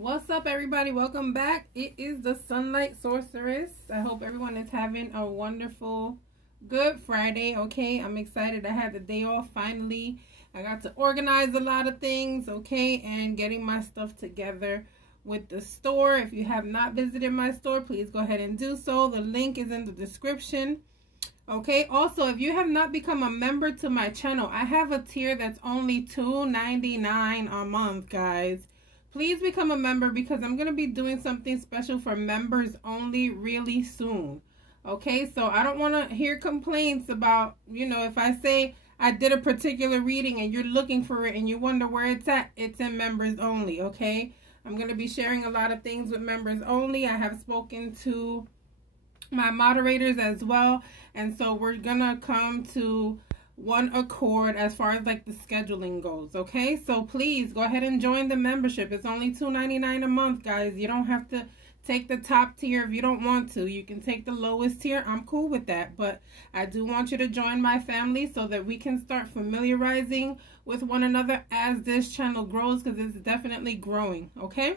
What's up, everybody? Welcome back. It is the Sunlight Sorceress. I hope everyone is having a wonderful Good Friday. Okay, I'm excited. I had the day off finally. I got to organize a lot of things, okay, and getting my stuff together with the store. If you have not visited my store, please go ahead and do so. The link is in the description. Okay, also, if you have not become a member to my channel, I have a tier that's only $2.99 a month, guys. Please become a member because I'm going to be doing something special for members only really soon. Okay, so I don't want to hear complaints about, if I say I did a particular reading and you're looking for it and you wonder where it's at, it's in members only, okay? I'm going to be sharing a lot of things with members only. I have spoken to my moderators as well, and so we're going to come to one accord as far as like the scheduling goes. Okay, so please go ahead and join the membership. It's only $2.99 a month, guys. You don't have to take the top tier if you don't want to. You can take the lowest tier. I'm cool with that, but I do want you to join my family so that we can start familiarizing with one another as this channel grows, because it's definitely growing. Okay,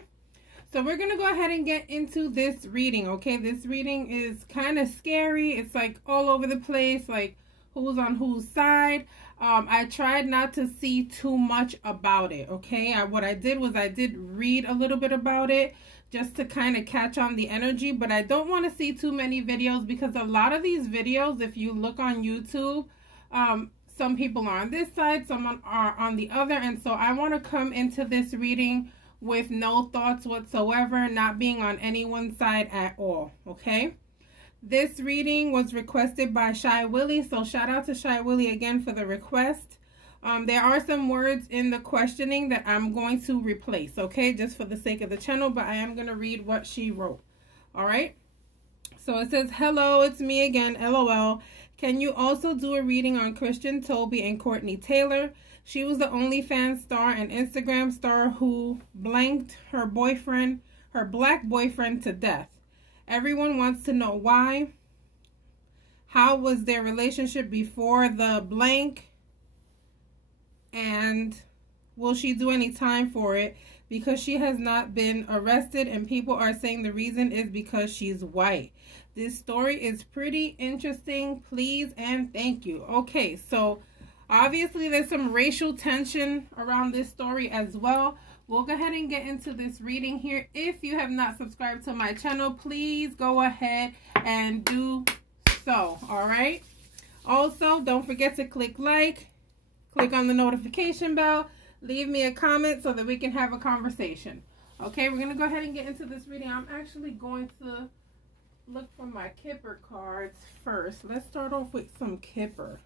so we're gonna go ahead and get into this reading. Okay, this reading is kind of scary. It's like all over the place, like who's on whose side. I tried not to see too much about it, okay? What I did was I did read a little bit about it just to kind of catch on the energy, but I don't want to see too many videos because a lot of these videos, if you look on YouTube, some people are on this side, some are on the other, and so I want to come into this reading with no thoughts whatsoever, not being on anyone's side at all, okay? This reading was requested by Shy Willie, so shout out to Shy Willie again for the request. There are some words in the questioning that I'm going to replace, okay, just for the sake of the channel, but I am going to read what she wrote. All right, so it says, hello, it's me again, LOL. Can you also do a reading on Christian, Toby, and Courtney Tailor? She was the OnlyFans star and Instagram star who blanked her boyfriend, her black boyfriend, to death. Everyone wants to know why. How was their relationship before the blank? And will she do any time for it? Because she has not been arrested and people are saying the reason is because she's white. This story is pretty interesting. Please and thank you. Okay, so obviously there's some racial tension around this story as well. We'll go ahead and get into this reading here. If you have not subscribed to my channel, please go ahead and do so, all right? Also, don't forget to click like, click on the notification bell, leave me a comment so that we can have a conversation. Okay, we're going to go ahead and get into this reading. I'm actually going to look for my Kipper cards first. Let's start off with some Kipper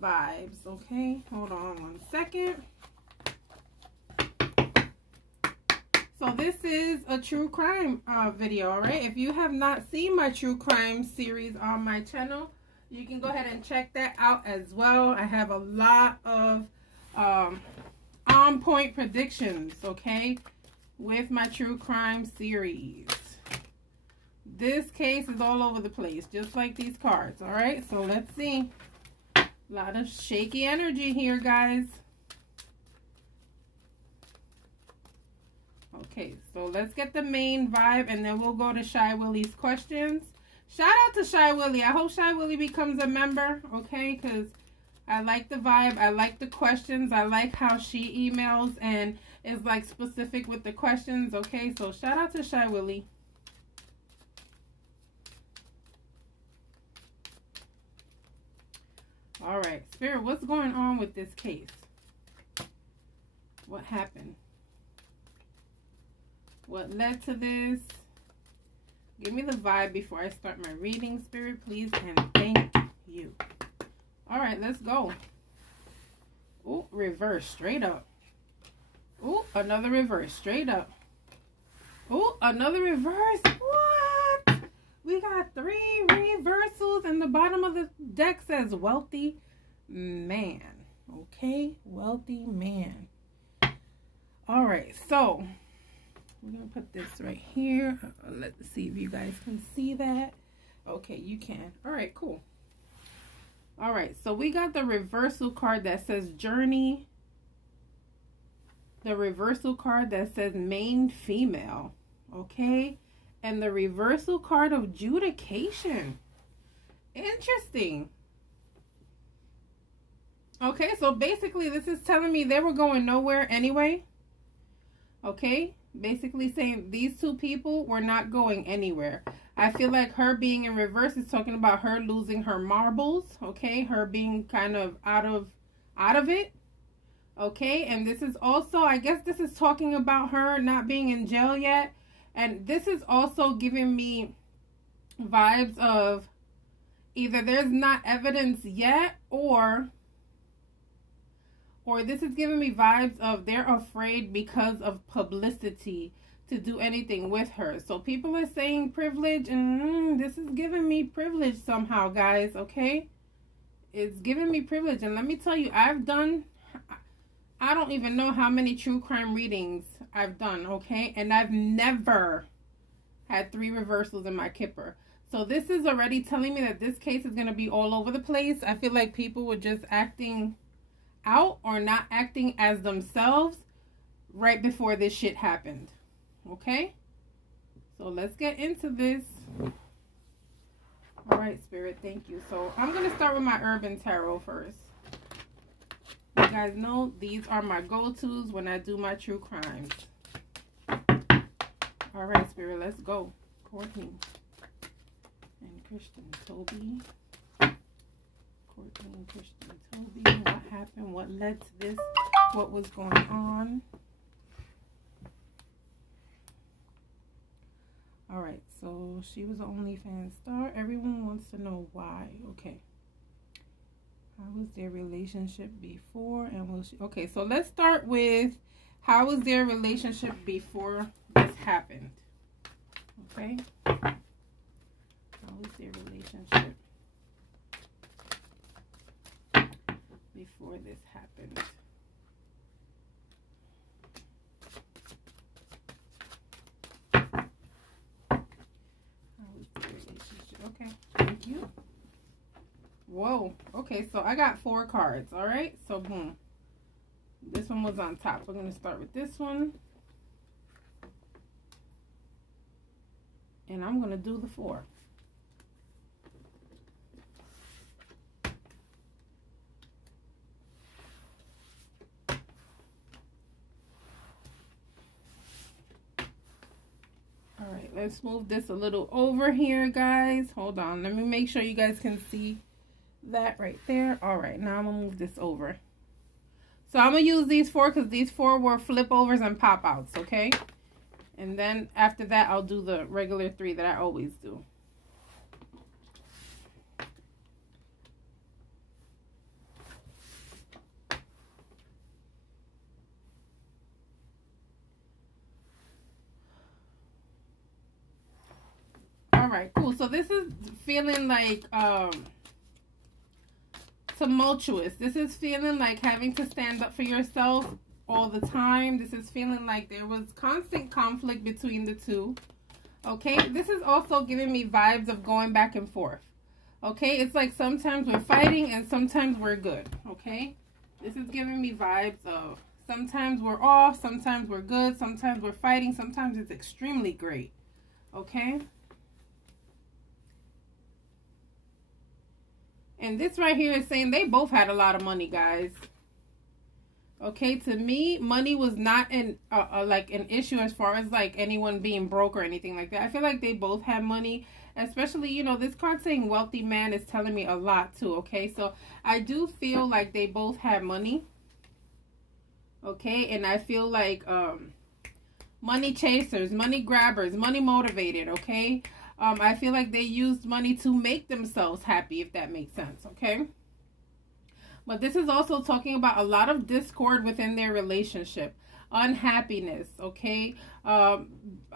vibes, okay? Hold on one second. So this is a true crime video, all right? If you have not seen my true crime series on my channel, you can go ahead and check that out as well. I have a lot of on-point predictions, okay, with my true crime series. This case is all over the place, just like these cards, all right? So let's see. A lot of shaky energy here, guys. Okay, so let's get the main vibe and then we'll go to Shy Willie's questions. Shout out to Shy Willie. I hope Shy Willie becomes a member, okay? Because I like the vibe. I like the questions. I like how she emails and is like specific with the questions, okay? So shout out to Shy Willie. All right, Spirit, what's going on with this case? What happened? What led to this? Give me the vibe before I start my reading, Spirit, please, and thank you. All right, let's go. Oh, reverse, straight up. Oh, another reverse, straight up. Oh, another reverse. What? We got 3 reversals, and the bottom of the deck says wealthy man. Okay, wealthy man. All right, so we're going to put this right here. Let's see if you guys can see that. Okay, you can. All right, cool. All right, so we got the reversal card that says journey the reversal card that says main female, okay? And the reversal card of adjudication. Interesting. Okay, so basically this is telling me they were going nowhere anyway. Okay, basically saying these two people were not going anywhere. I feel like her being in reverse is talking about her losing her marbles. Okay, her being kind of out of it. Okay, and this is also, I guess this is talking about her not being in jail yet. And this is also giving me vibes of either there's not evidence yet, or this is giving me vibes of they're afraid because of publicity to do anything with her. So people are saying privilege, and this is giving me privilege somehow, guys, okay? It's giving me privilege. And let me tell you, I don't even know how many true crime readings I've done, okay? And I've never had 3 reversals in my kipper. So this is already telling me that this case is going to be all over the place. I feel like people were just acting out or not acting as themselves right before this shit happened. Okay? So let's get into this. All right, Spirit, thank you. So I'm going to start with my Urban Tarot first. You guys know these are my go-tos when I do my true crimes. All right, Spirit, let's go. Courtney and Christian Toby. Courtney and Christian Toby. What happened? What led to this? What was going on? All right, so she was an OnlyFans star. Everyone wants to know why. Okay. How was their relationship before, and will she... Okay, so let's start with how was their relationship before this happened. Okay. How was their relationship before this happened? How was their relationship? Okay, thank you. Whoa. Okay, so I got 4 cards. All right, so boom. This one was on top. We're going to start with this one. And I'm going to do the 4. All right, let's move this a little over here, guys. Hold on. Let me make sure you guys can see that right there. All right, now I'm going to move this over. So I'm going to use these 4 because these 4 were flip overs and pop outs, okay? And then after that, I'll do the regular 3 that I always do. All right, cool. So this is feeling like tumultuous. This is feeling like having to stand up for yourself all the time. This is feeling like there was constant conflict between the two. Okay, this is also giving me vibes of going back and forth. Okay, it's like sometimes we're fighting and sometimes we're good. Okay, this is giving me vibes of sometimes we're off, sometimes we're good, sometimes we're fighting, sometimes it's extremely great. Okay. And this right here is saying they both had a lot of money, guys. Okay, to me, money was not like an issue as far as like anyone being broke or anything like that. I feel like they both had money, especially, you know, this card saying wealthy man is telling me a lot too. Okay, so I do feel like they both had money. Okay, and I feel like money chasers, money grabbers, money motivated. Okay. I feel like they used money to make themselves happy, if that makes sense, okay? But this is also talking about a lot of discord within their relationship, unhappiness, okay? A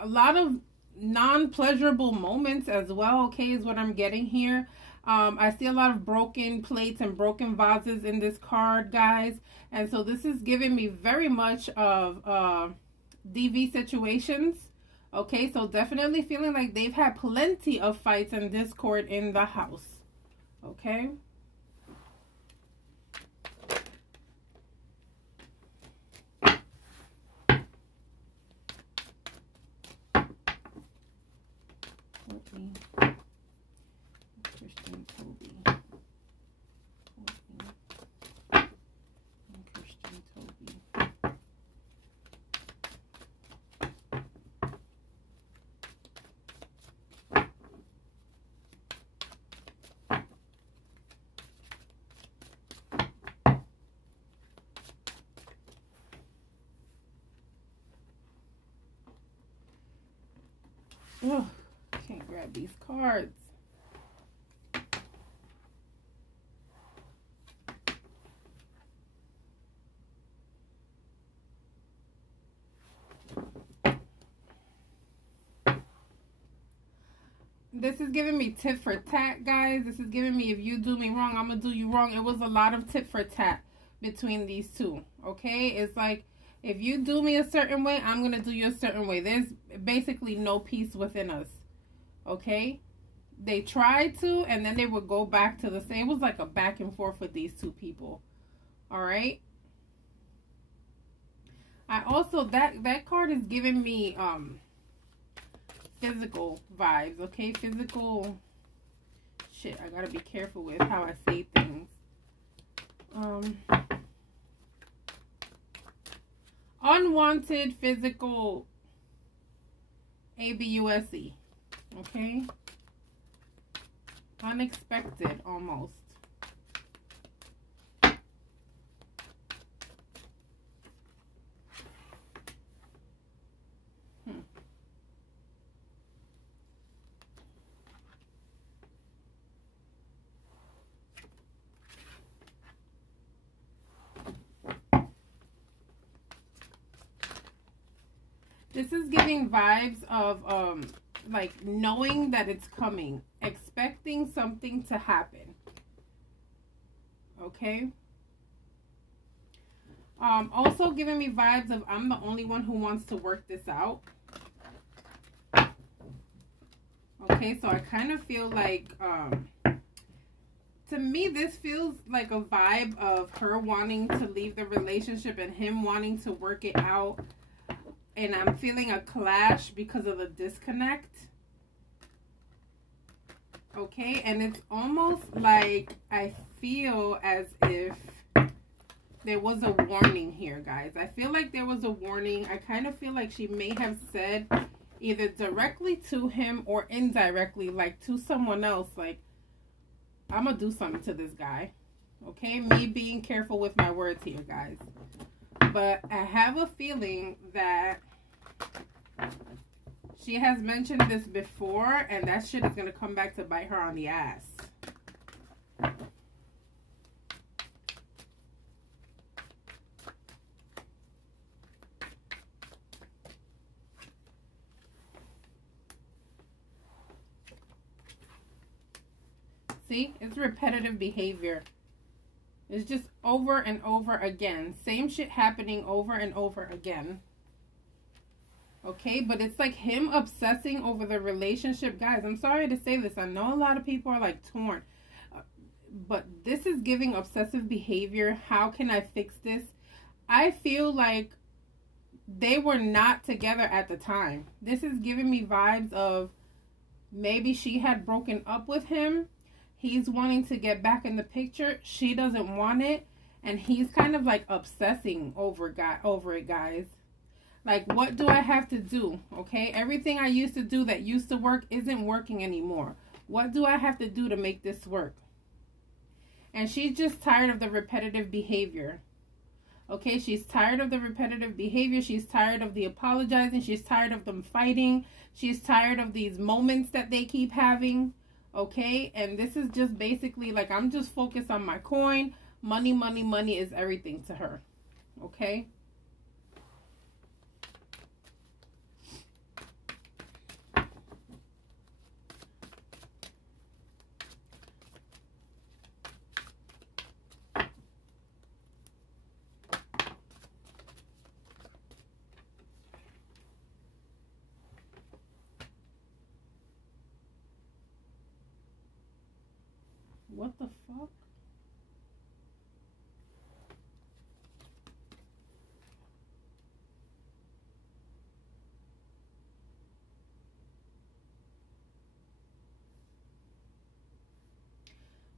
lot of non-pleasurable moments as well, okay, is what I'm getting here. I see a lot of broken plates and broken vases in this card, guys. And so this is giving me very much of DV situations. Okay, so definitely feeling like they've had plenty of fights and discord in the house. Okay. Courtney. Christian, Toby. Courtney. And Christian, Toby. Oh, can't grab these cards. This is giving me tit for tat, guys. This is giving me, if you do me wrong, I'm going to do you wrong. It was a lot of tit for tat between these two, okay? It's like, if you do me a certain way, I'm going to do you a certain way. There's basically no peace within us, okay? They tried to, and then they would go back to the same. It was like a back and forth with these two people, all right? I also, that card is giving me, physical vibes, okay? Physical shit. I gotta be careful with how I say things. Unwanted physical abuse, okay? Unexpected almost. This is giving vibes of, like, knowing that it's coming. Expecting something to happen. Okay? Also giving me vibes of I'm the only one who wants to work this out. Okay, so I kind of feel like, to me, this feels like a vibe of her wanting to leave the relationship and him wanting to work it out. And I'm feeling a clash because of the disconnect. Okay, and it's almost like I feel as if there was a warning here, guys. I feel like there was a warning. I kind of feel like she may have said either directly to him or indirectly, like to someone else, like, I'm going to do something to this guy. Okay, me being careful with my words here, guys. But I have a feeling that she has mentioned this before, and that shit is going to come back to bite her on the ass. See, it's repetitive behavior. It's just over and over again. Same shit happening over and over again. Okay, but it's like him obsessing over the relationship. Guys, I'm sorry to say this. I know a lot of people are like torn. But this is giving obsessive behavior. How can I fix this? I feel like they were not together at the time. This is giving me vibes of maybe she had broken up with him. He's wanting to get back in the picture. She doesn't want it. And he's kind of like obsessing over it, guys. Like, what do I have to do? Okay, everything I used to do that used to work isn't working anymore. What do I have to do to make this work? And she's just tired of the repetitive behavior. Okay, she's tired of the repetitive behavior. She's tired of the apologizing. She's tired of them fighting. She's tired of these moments that they keep having. Okay, and this is just basically like, I'm just focused on my coin. Money, money, money is everything to her. Okay. What the fuck?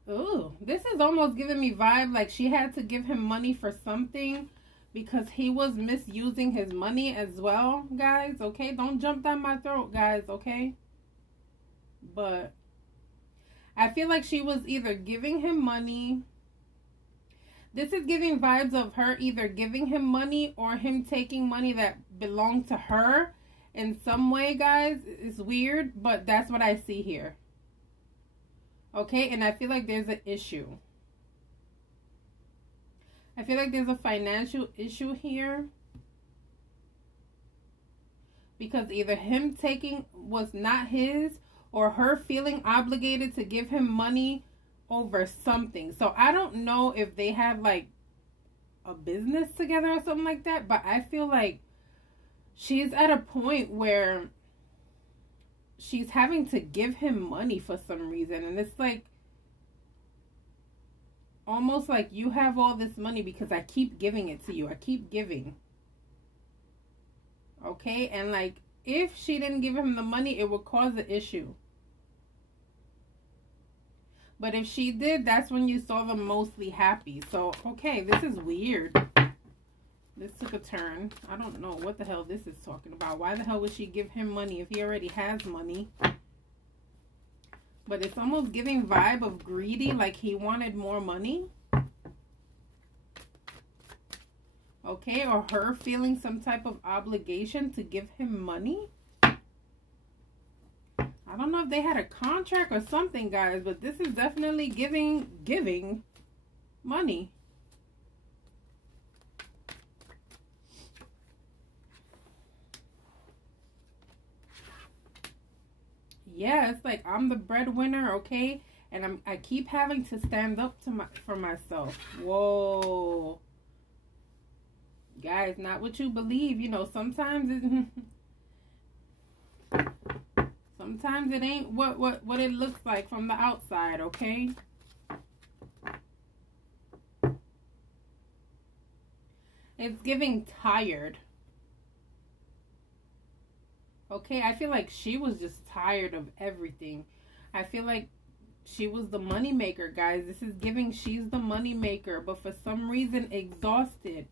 Ooh, this is almost giving me vibe like she had to give him money for something because he was misusing his money as well, guys. Okay, don't jump down my throat, guys. Okay, but I feel like she was either giving him money. This is giving vibes of her either giving him money or him taking money that belonged to her in some way, guys. It's weird, but that's what I see here. Okay, and I feel like there's an issue. I feel like there's a financial issue here. Because either him taking was not his or her feeling obligated to give him money over something. So I don't know if they have like a business together or something like that, but I feel like she's at a point where she's having to give him money for some reason, and it's like almost like you have all this money because I keep giving it to you. I keep giving. Okay, and like if she didn't give him the money, it would cause an issue. But if she did, that's when you saw them mostly happy. So, okay, this is weird. This took a turn. I don't know what the hell this is talking about. Why the hell would she give him money if he already has money? But it's almost giving vibe of greedy, like he wanted more money. Okay, or her feeling some type of obligation to give him money. I don't know if they had a contract or something, guys, but this is definitely giving money. Yeah, it's like I'm the breadwinner, okay? And I keep having to stand up to for myself. Whoa. Guys, not what you believe. You know, sometimes sometimes it ain't what it looks like from the outside, okay? It's giving tired. Okay, I feel like she was just tired of everything. I feel like she was the money maker, guys. This is giving she's the money maker, but for some reason exhausted.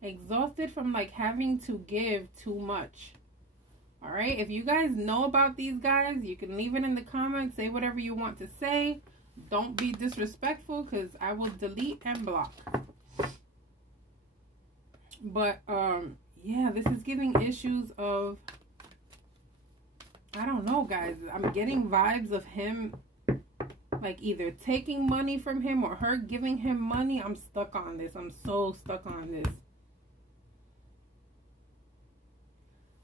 Exhausted from like having to give too much. All right, if you guys know about these guys, you can leave it in the comments. Say whatever you want to say. Don't be disrespectful because I will delete and block. But yeah, this is giving issues of, I don't know, guys. I'm getting vibes of him like either taking money from him or her giving him money. I'm stuck on this. I'm so stuck on this.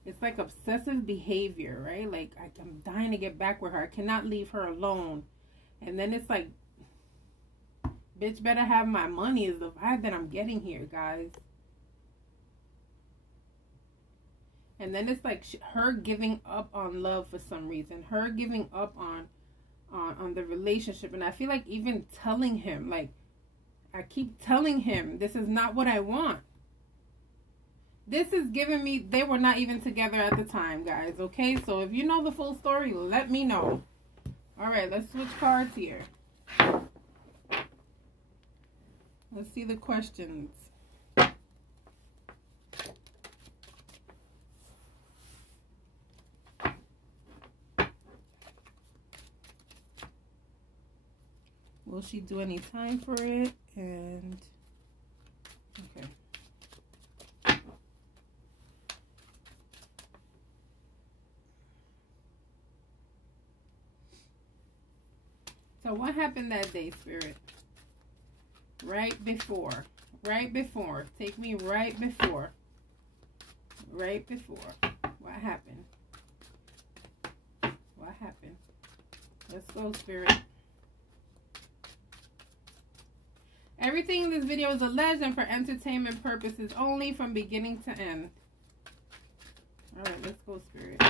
It's like obsessive behavior, right? Like I'm dying to get back with her. I cannot leave her alone. And then it's like, bitch better have my money is the vibe that I'm getting here, guys. And then it's like her giving up on love for some reason. Her giving up on the relationship. And I feel like even telling him, like, I keep telling him, this is not what I want. This is giving me, they were not even together at the time, guys. Okay, so if you know the full story, let me know. All right, let's switch cards here. Let's see the questions. Will she do any time for it? And okay. So what happened that day, Spirit? Right before. Right before. Take me right before. Right before. What happened? What happened? Let's go, Spirit. Everything in this video is alleged and for entertainment purposes only from beginning to end. Alright, let's go, Spirit.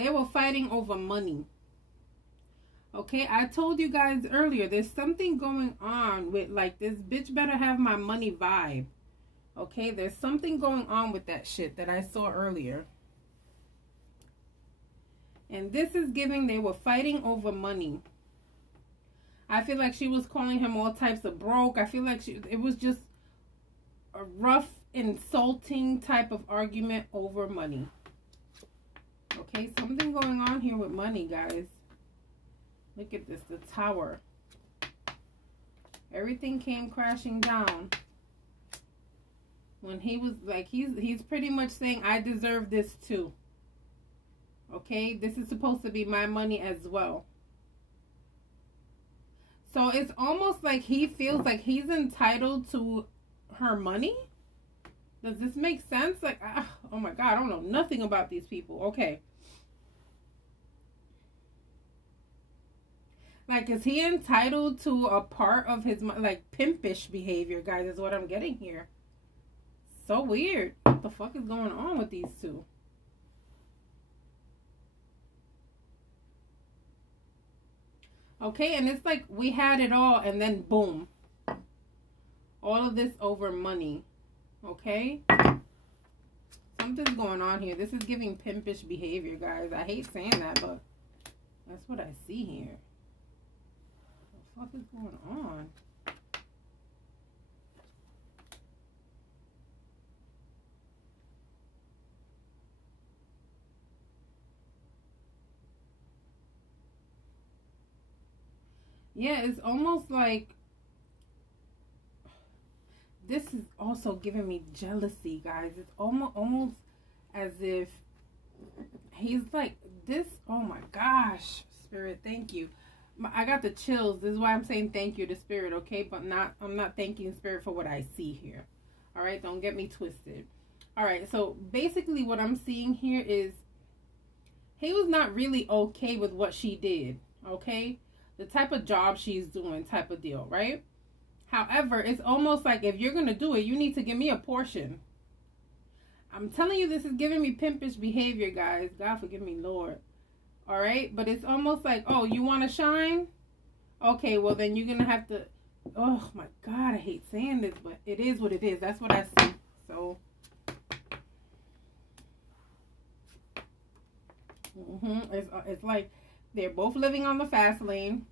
They were fighting over money. Okay, I told you guys earlier, there's something going on with like this bitch better have my money vibe. Okay, there's something going on with that shit that I saw earlier. And this is giving they were fighting over money. I feel like she was calling him all types of broke. I feel like it was just a rough, insulting type of argument over money. Okay, something going on here with money, guys. Look at this, the Tower. Everything came crashing down. When he was like, he's pretty much saying, I deserve this too. Okay, this is supposed to be my money as well. So it's almost like he feels like he's entitled to her money. Does this make sense? Like, oh my God, I don't know nothing about these people. Okay. Like, is he entitled to a part of his, like, pimpish behavior, guys, is what I'm getting here. So weird. What the fuck is going on with these two? Okay, and it's like we had it all and then boom. All of this over money. Okay? Something's going on here. This is giving pimpish behavior, guys. I hate saying that, but that's what I see here. What the fuck is going on? Yeah, it's almost like this is also giving me jealousy, guys. It's almost as if he's like this. Oh my gosh, Spirit, thank you. I got the chills. This is why I'm saying thank you to Spirit, okay? But I'm not thanking Spirit for what I see here. All right, don't get me twisted. All right, so basically what I'm seeing here is he was not really okay with what she did, okay? The type of job she's doing type of deal, right? However, it's almost like if you're going to do it, you need to give me a portion. I'm telling you, this is giving me pimpish behavior, guys. God forgive me, Lord. All right? But it's almost like, oh, you want to shine? Okay, well, then you're going to have to... Oh, my God, I hate saying this, but it is what it is. That's what I see. So... It's like they're both living on the fast lane.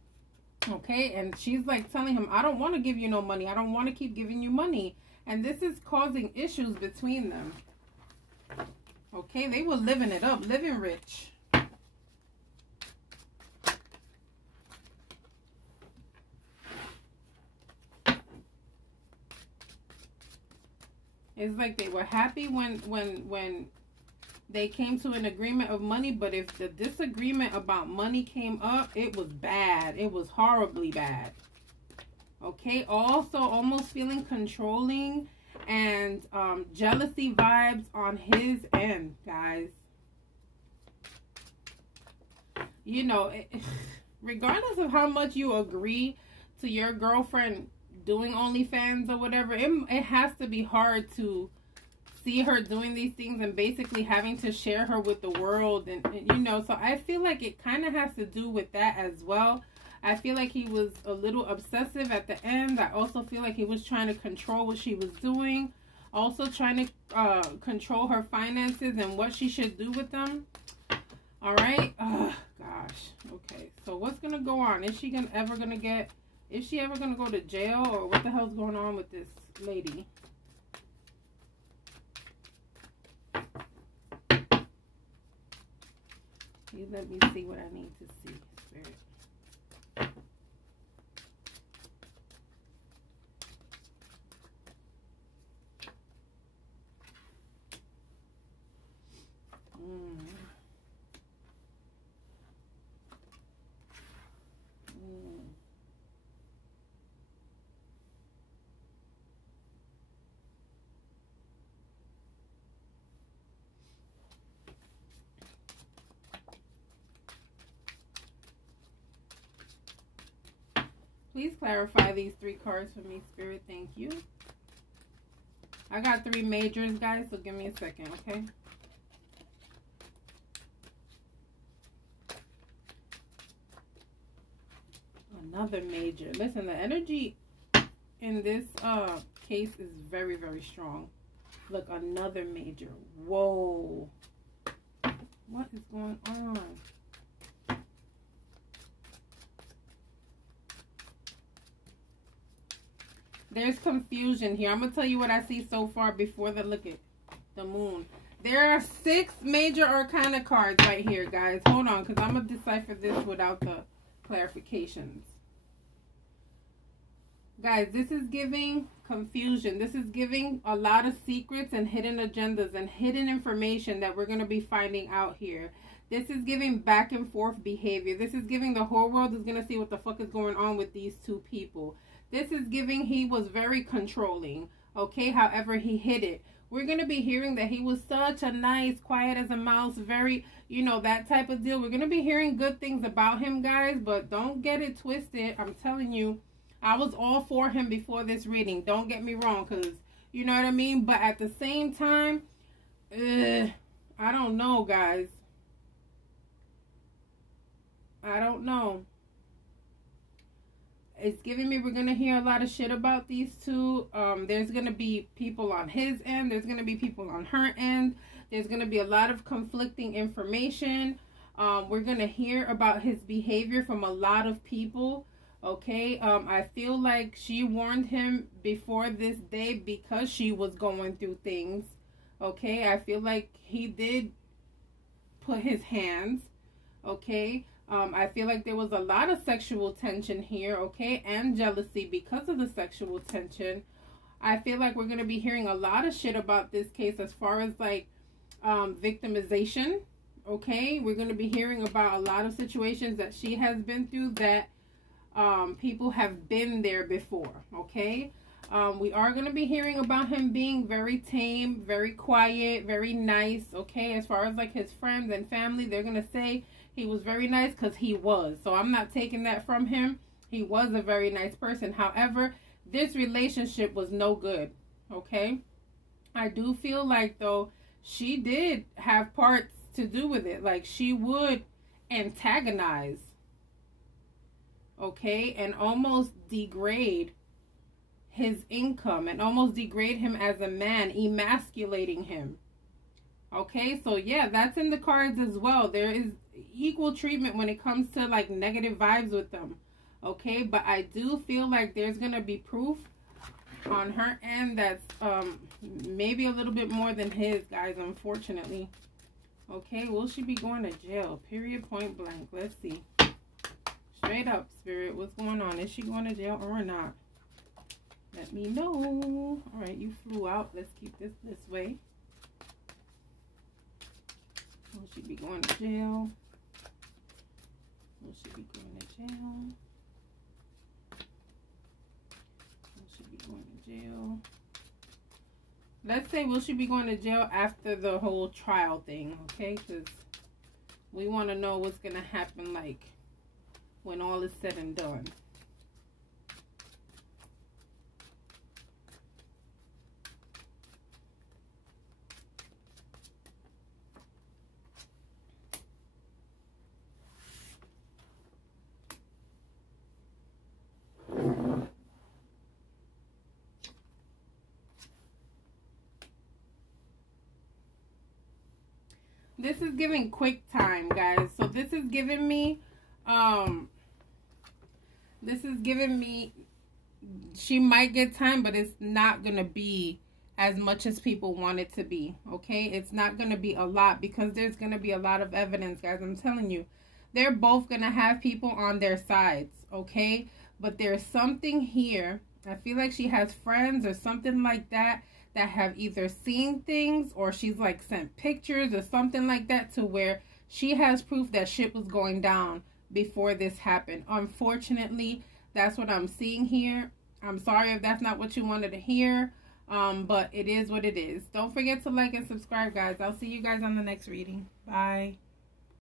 Okay, and she's like telling him, I don't want to give you no money. I don't want to keep giving you money. And this is causing issues between them. Okay, they were living it up, living rich. It's like they were happy when they came to an agreement of money, but if the disagreement about money came up, it was bad. It was horribly bad. Okay, also almost feeling controlling and jealousy vibes on his end, guys. You know, regardless of how much you agree to your girlfriend doing OnlyFans or whatever, it has to be hard to see her doing these things and basically having to share her with the world, and you know, so I feel like it kind of has to do with that as well. I feel like he was a little obsessive at the end. I also feel like he was trying to control what she was doing, also trying to control her finances and what she should do with them. All right. Oh gosh. Okay, so what's gonna go on? Is she ever gonna go to jail, or what the hell's going on with this lady? You let me see what I need to see, Spirit. Please clarify these 3 cards for me, Spirit. Thank you. I got 3 majors, guys, so give me a second, okay? Another major. Listen, the energy in this case is very, very strong. Look, another major. Whoa. What is going on? There's confusion here. I'm going to tell you what I see so far before the look at the moon. There are 6 major arcana cards right here, guys. Hold on, because I'm going to decipher this without the clarifications. Guys, this is giving confusion. This is giving a lot of secrets and hidden agendas and hidden information that we're going to be finding out here. This is giving back and forth behavior. This is giving the whole world is going to see what the fuck is going on with these 2 people. This is giving he was very controlling. Okay, however, he hid it. We're going to be hearing that he was such a nice, quiet as a mouse, very, you know, that type of deal. We're going to be hearing good things about him, guys, but don't get it twisted. I'm telling you, I was all for him before this reading. Don't get me wrong, because, you know what I mean? But at the same time, I don't know, guys. I don't know. It's giving me we're going to hear a lot of shit about these 2. There's going to be people on his end. There's going to be people on her end. There's going to be a lot of conflicting information. We're going to hear about his behavior from a lot of people. Okay, I feel like she warned him before this day because she was going through things. Okay, I feel like he did put his hands. Okay, I feel like there was a lot of sexual tension here. Okay, and jealousy because of the sexual tension. I feel like we're going to be hearing a lot of shit about this case as far as like victimization. Okay, we're going to be hearing about a lot of situations that she has been through that people have been there before. Okay, we are going to be hearing about him being very tame, very quiet, very nice. Okay, as far as like his friends and family, they're going to say he was very nice because he was. So I'm not taking that from him. He was a very nice person. However, this relationship was no good. Okay, I do feel like though she did have parts to do with it. Like she would antagonize, okay, and almost degrade his income and almost degrade him as a man, emasculating him. Okay, so yeah, that's in the cards as well. There is equal treatment when it comes to like negative vibes with them. Okay, but I do feel like there's gonna be proof on her end that's maybe a little bit more than his, guys, unfortunately. Okay, will she be going to jail? Period, point blank. Let's see. Straight up, Spirit, what's going on? Is she going to jail or not? Let me know. All right, you flew out. Let's keep this way. Will she be going to jail? Will she be going to jail? Will she be going to jail? Let's say, will she be going to jail after the whole trial thing? Okay, because we want to know what's going to happen, like, when all is said and done. This is giving quick time, guys. So this is giving me she might get time, but it's not gonna be as much as people want it to be. Okay, it's not gonna be a lot because there's gonna be a lot of evidence, guys. I'm telling you, they're both gonna have people on their sides. Okay, but there's something here. I feel like she has friends or something like that that have either seen things or she's like sent pictures or something like that to where she has proof that shit was going down before this happened. Unfortunately, that's what I'm seeing here. I'm sorry if that's not what you wanted to hear, but it is what it is. Don't forget to like and subscribe, guys. I'll see you guys on the next reading. Bye.